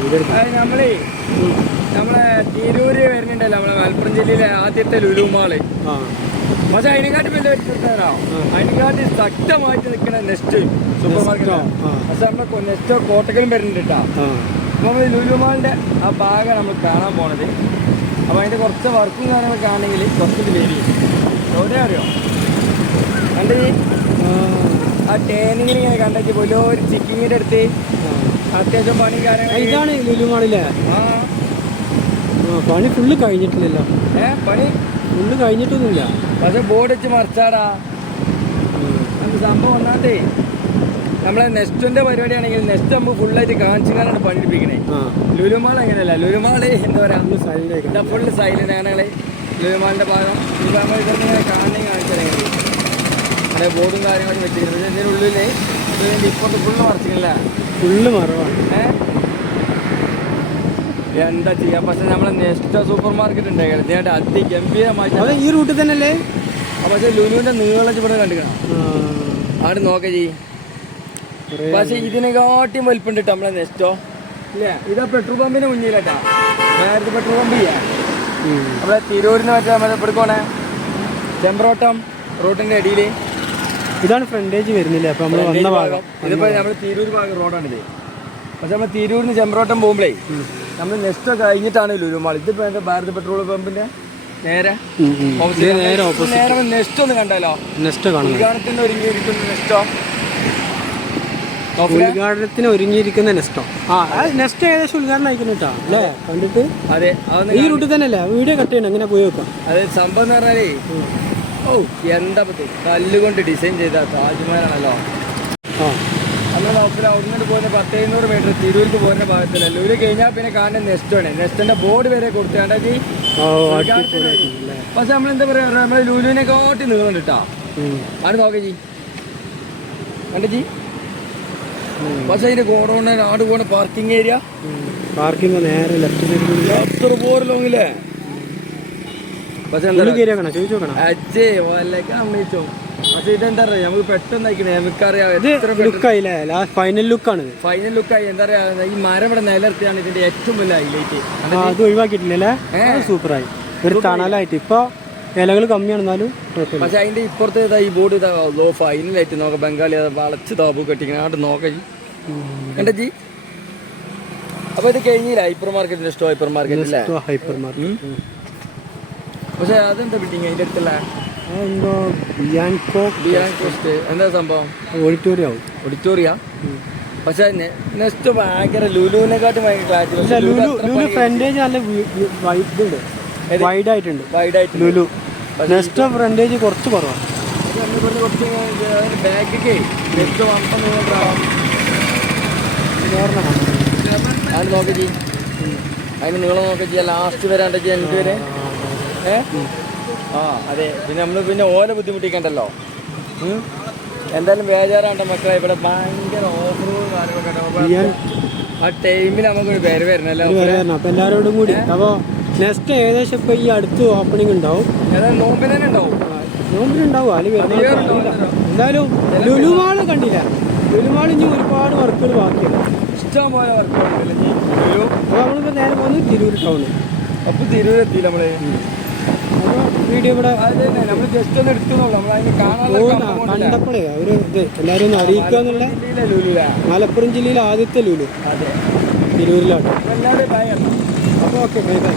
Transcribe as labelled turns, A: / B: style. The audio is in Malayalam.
A: നമ്മളേ നമ്മളെ തിരൂര് വരുന്നുണ്ടല്ലോ നമ്മളെ മലപ്പുറം ജില്ലയിലെ ആദ്യത്തെ ലുലു മാൾ.
B: ആ.
A: പക്ഷെ അതിനെക്കാട്ടി വലിയ വ്യത്യസ്തരാ അതിനെക്കാട്ടി ശക്തമായിട്ട് നിൽക്കുന്ന നെസ്റ്റ് സൂപ്പർ മാർക്കറ്റ്. പക്ഷെ നമ്മളെ നെക്സ്റ്റോ കോട്ടക്കലും വരുന്നുണ്ട് കേട്ടോ നമ്മൾ ലുലുമാളിന്റെ ആ ഭാഗം നമ്മൾ കാണാൻ പോണത്. അപ്പോൾ അതിന്റെ കുറച്ച് വർക്കും കാര്യങ്ങളൊക്കെ ആണെങ്കിൽ കുറച്ച് വരി. എവിടെ അറിയോ? കണ്ടു ആ. ടേനിങ്ങിൽ ഇങ്ങനെ കണ്ടു വലിയ ഒരു ചിക്കിങ്ങിന്റെ അടുത്ത് അത്യാവശ്യം പണി
B: ഇതാണ് ലുലുമാളില്ലേ
A: ആ.
B: പണി ഫുള്ള് കഴിഞ്ഞിട്ടില്ലല്ലോ.
A: ഏ പണി?
B: ഫുള്ള് കഴിഞ്ഞിട്ടൊന്നുമില്ല.
A: പക്ഷെ ബോർഡ് വെച്ച് മറിച്ചാടാ. സംഭവം ഒന്നാത്തേ നമ്മളെ നെസ്റ്റിന്റെ പരിപാടിയാണെങ്കിൽ നെസ്റ്റ് നമ്മൾ ഫുള്ളായിട്ട് കാണിച്ചിങ്ങാനാണ് പണിയെടുപ്പിക്കണേ.
B: ആ.
A: ലുലുമാൾ എങ്ങനെയല്ല? ലുലുമാൾ എന്താ പറയാ? ഫുള്ള് സൈലന്റ് ആണെങ്കിൽ ലുലുമാളിന്റെ ഭാഗം. ഇങ്ങനെ കാണുന്ന കാണിച്ചത്. അവിടെ ബോർഡും കാര്യങ്ങളൊക്കെ വെച്ചിരിക്കുന്നത് പക്ഷേ ഇപ്പുറത്ത് ഫുള്ള്
B: മറവാണ്
A: എന്താ ചെയ്യാ? പക്ഷെ നമ്മളെ നെക്സ്റ്റ് സൂപ്പർ മാർക്കറ്റ് ഉണ്ടായിരുന്നു ഞാൻ അതിഗംഭീരമായിട്ട്.
B: അത് ഈ റൂട്ടിൽ തന്നെയല്ലേ?
A: പക്ഷെ ലുലുവിന്റെ നീളം ഇവിടെ കണ്ടിക്കണം അവിടെ നോക്ക ചെയ് പക്ഷെ ഇതിനെക്കാട്ടിയും വലിപ്പുണ്ട് നമ്മളെ നെക്സ്റ്റോ. ഇല്ലേ? ഇതാ പെട്രോൾ പമ്പിന്റെ മുന്നിലാട്ടാ നേരത്തെ പെട്രോൾ പമ്പ് ചെയ്യാ. നമ്മളെ തിരൂരിന് മറ്റേ നമ്മളെ എടുക്കണേ ചെമ്പ്രോട്ടം റോട്ടിന്റെ അടിയിൽ
B: ഇതാണ് ഫ്രണ്ടേജ് വരുന്നില്ലേ? അപ്പൊ നമ്മൾ വന്ന ഭാഗം.
A: ഇതിപ്പോ നമ്മൾ തിരൂർ ഭാഗം റോഡാണിത്. പക്ഷെ നമ്മൾ തിരൂരിന് ചെമ്പ്രോട്ടം പോകുമ്പോഴേ നമ്മൾ നെക്സ്റ്റ് കഴിഞ്ഞിട്ടാണ് ലുലുമാൾ. ഇതിപ്പോ എന്റെ ഭാരത് പെട്രോൾ പമ്പിന്റെ നേരെ.
B: നേരെ
A: നേരെ നെക്സ്റ്റ് ഒന്ന് കണ്ടാലോ?
B: നെക്സ്റ്റ് കാണുന്നത്.
A: ഉദ്ഘാടനത്തിന് ഒരുങ്ങിയിരിക്കുന്ന നെക്സ്റ്റോ
B: ഉദ്ഘാടനത്തിന് ഒരുങ്ങിയിരിക്കുന്ന നെസ്റ്റോ ആ നെസ്റ്റ് ഏകദേശം ഉദ്ഘാടനം അയക്കുന്നു കേട്ടോ അല്ലേ? കണ്ടിട്ട്?
A: അതെ
B: ഈ റൂട്ടിൽ തന്നെയല്ലേ? വീഡിയോ കട്ട് ചെയ്യണം. അങ്ങനെ പോയി വെക്കാം
A: അതെ സംഭവം എന്ന് പറഞ്ഞാലേ ഓ എന്താ പറ്റി? കല്ലുകൊണ്ട് ഡിസൈൻ ചെയ്ത താജ്മഹലാണല്ലോ.
B: ആ.
A: നമ്മൾ നോക്കില്ല ഒന്നിട്ട് പോകുന്ന പത്ത് എഴുന്നൂറ് മീറ്റർ തിരൂർക്ക് പോകുന്ന ഭാഗത്തില്ല? ലൂര് കഴിഞ്ഞാൽ പിന്നെ കാണുന്ന നെസ്റ്റാണ് നെസ്റ്റിന്റെ ബോർഡ് വരെ കൊടുത്താണ്ടി പക്ഷെ നമ്മൾ എന്താ പറയാ നമ്മളെ ലൂലുവിനെ കാട്ടി നീളം കിട്ടാ ആണ് നോക്കേ ജി. കണ്ടേ ജി? പക്ഷെ അതിന്റെ ഗോഡൌണ് ആട് പോണ പാർക്കിംഗ് ഏരിയ
B: പാർക്കിംഗ് നേരെ ലെഫ്റ്റ് സൈഡിൽ
A: പോരല്ലോ പോരെ ലോങ്ങില്ലേ പക്ഷെ എന്താ
B: ഉള്ളു കയറിയാക്കണോ ചോദിച്ചു നോക്കണം.
A: അജേ അമ്മയിച്ചോ? പക്ഷെ ഇതെന്താ പറയാ? നമുക്ക് പെട്ടെന്ന് അയക്കണേ. നമുക്കറിയാം
B: ഫൈനൽ ലുക്കാണ്
A: ഫൈനൽ ലുക്കായി എന്താ പറയാ? ഈ മരം ഇവിടെ നിലനിർത്തിയാണ് ഇതിന്റെ ഏറ്റവും വലിയ ഹൈലൈറ്റ്
B: അത് ഒഴിവാക്കിയിട്ടില്ലല്ലേ സൂപ്പറായി. ഒരു തണലായിട്ട്. ഇപ്പൊ ഇലകൾ കമ്മിയാണെന്നാലും കുഴപ്പമില്ല.
A: പക്ഷെ അതിന്റെ ഇപ്പുറത്തെ ഇതാ ഈ ബോർഡ് ഇതാ ഫൈനലായിട്ട് നോക്കാം. ബംഗാളി വളച്ച് താപു കെട്ടിക്കണം. അങ്ങോട്ട് നോക്കാം. ജി ജി? അപ്പൊ ഇത് കഴിഞ്ഞില്ല? ഹൈപ്പർ മാർക്കറ്റിന്റെ സ്റ്റോ ഹൈപ്പർ മാർക്കറ്റില്ലേ
B: ഹൈപ്പർ മാർക്കറ്റ്
A: പക്ഷെ അതെന്താ ബിൽഡിങ് അതിന്റെ അടുത്തുള്ള?
B: എന്തോ ബിയാൻകോ
A: ബിയാൻകോസ്റ്റ് എന്താ സംഭവം?
B: ഓഡിറ്റോറിയം ആവും.
A: ഓഡിറ്റോറിയ പക്ഷെ നെക്സ്റ്റ് ഭയങ്കര ലുലുവിനെക്കാട്ടും ഭയങ്കര ക്ലാരിറ്റി
B: ലുലു. ലുലു ഫ്രണ്ടേജ് നല്ല വൈഡ് ഉണ്ട്. വൈഡ് ആയിട്ടുണ്ട്
A: വൈഡായിട്ട്
B: ലുലു. നെക്സ്റ്റ് ഫ്രണ്ടേജ് കുറച്ച് കുറവാണ്.
A: കുറച്ച് ബാക്കിക്ക് നെക്സ്റ്റ് വമ്പം നീണ്ടാവും അതിന് നോക്കി അതിന് നീളം നോക്കി ലാസ്റ്റ് വരാണ്ട് ചെയ്യാൻ എനിക്ക് വരെ? ഏ? ആ അതെ. പിന്നെ നമ്മൾ പിന്നെ ഓല ബുദ്ധിമുട്ടിക്കണ്ടല്ലോ. എന്തായാലും ബേജാറാണ്ട മക്കളെ. ഇവിടെ ഭയങ്കര ഓഫറും കാര്യങ്ങളൊക്കെ. ആ ടൈമിൽ നമുക്കൊരു പേര് വരണല്ലോ.
B: അപ്പൊ എല്ലാവരോടും കൂടി. അപ്പോൾ നെക്സ്റ്റ് ഏകദേശം ഇപ്പൊ ഈ അടുത്ത് ഓപ്പണിംഗ് ഉണ്ടാവും.
A: നോമ്പിന് തന്നെ ഉണ്ടാവും?
B: നോമ്പിനുണ്ടാവും അല്ലെങ്കിൽ വരുന്ന എന്തായാലും ലുലുമാൾ കണ്ടില്ല. ലുലുമാൾ ഇനി ഒരുപാട് വർക്കുകൾ ബാക്കിയുണ്ട്.
A: ഇഷ്ടം പോലെ
B: വർക്കുകൾ നമ്മളിപ്പോ നേരെ പോകുന്നത് തിരൂർ ടൗണ്
A: അപ്പൊ തിരൂരെത്തി
B: നമ്മൾ? വീഡിയോ ഇവിടെ
A: നമ്മൾ ജസ്റ്റ് ഒന്ന് നമ്മൾ അതിന് കാണാനുള്ള
B: പോകുന്ന
A: കമ്പം കൊണ്ടില്ല.
B: കണ്ടപ്പോഴേ ഒരു ഇത് എല്ലാവരും ഒന്ന് അറിയിക്കുക എന്നുള്ള മലപ്പുറം ജില്ലയിലെ ആദ്യത്തെ ലൂലു.
A: അതെ. എല്ലാവരും
B: അപ്പോൾ ഓക്കെ ബൈ ബൈ